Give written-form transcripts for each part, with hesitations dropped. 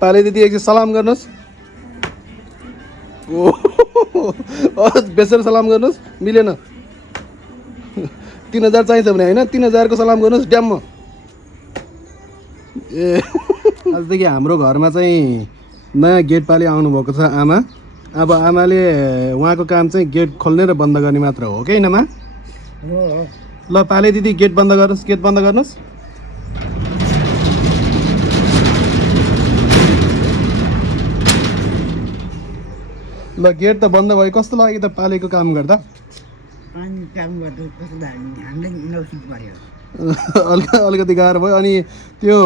पाले दिदी एकछिन सलाम गर्नुहोस्। ओ बेसर सलाम गर्नुहोस्। मिलेन 3000 चाहिन्छ भने होइन 3000 को सलाम गर्नुहोस् ड्याममा। ए आजदेखि हाम्रो घरमा चाहिँ नयाँ गेट पाली आउनुभएको छ आमा। अब आमाले उहाँको काम चाहिँ गेट खोल्ने र बन्द गर्ने मात्र हो कि हैनमा? ल पाले दिदी गेट बन्द गर्नुहोस्। गेट बन्द गर्नुहोस्। ल गेट त बन्द भयो। कस्तो लाग्यो त पालेको काम गर्दा? अलिकति गाह्रो भयो। अनि त्यो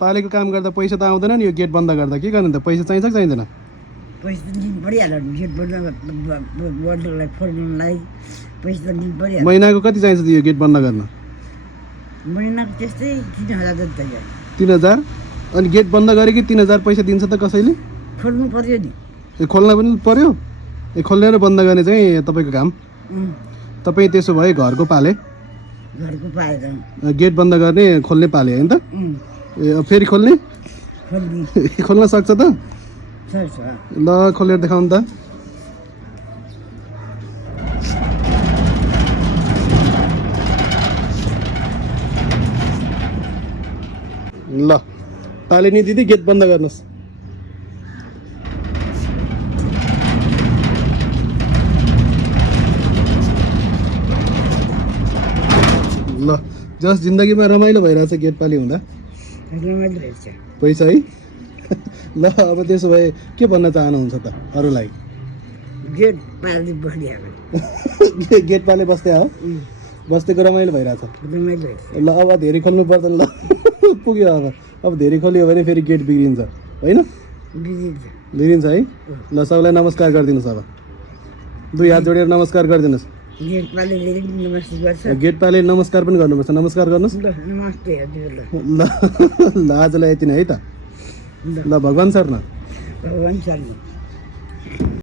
पालेको काम गर्दा पैसा त आउँदैन नि? यो गेट बन्द गर्दा के गर्नु त? पैसा चाहिन्छ कि चाहिँदैन? पैसा त दिनु परिहाल्यो। गेट बन्नलाई फोर्नलाई पैसा त दिनु परिहाल्यो। महिनाको कति चाहिन्छ यो गेट बन्द गर्न? महिनाको त्यस्तै 3000 जति चाहियो। 3000? अनि गेट बन्द गरे कि 3000 पैसा दिन्छ त कसैले? खोल्नु पर्यो नि। खोल्न पनि पर्यो? खोल्ने र बन्द गर्ने चाहिँ तपाईँको काम? तपाईँ त्यसो भए घरको पाले? घरको पालेर गेट बन्द गर्ने खोल्ने पाले होइन त? फेरि खोल्ने? खोल्न सक्छ त? ल खोलेर देखाउनु त। ल पाले नि दिदी गेट बन्द गर्नुहोस्। ल जस जिन्दगीमा रमाइलो भइरहेछ गेट पाली हुँदा। रमाइलो रहेछ पैसा है। ल अब त्यसो भए के भन्न चाहनुहुन्छ त अरूलाई? गेट पाले बस्दिहाल्यो। गेट पाले बस्दै हो? बस्दैको रमाइलो भइरहेछ। ल अब धेरै खोल्नु पर्दैन। ल पुग्यो। अब धेरै खोल्यो भने फेरि गेट बिग्रिन्छ होइन? बिग्रिन्छ है। ल सबैलाई नमस्कार गरिदिनुहोस्। अब 2 हात जोडेर नमस्कार गरिदिनुहोस्। गेट पाले नमस्कार पनि गर्नुपर्छ। नमस्कार गर्नुहोस्। ल आजलाई यति नै है त। ल भगवान् शरण।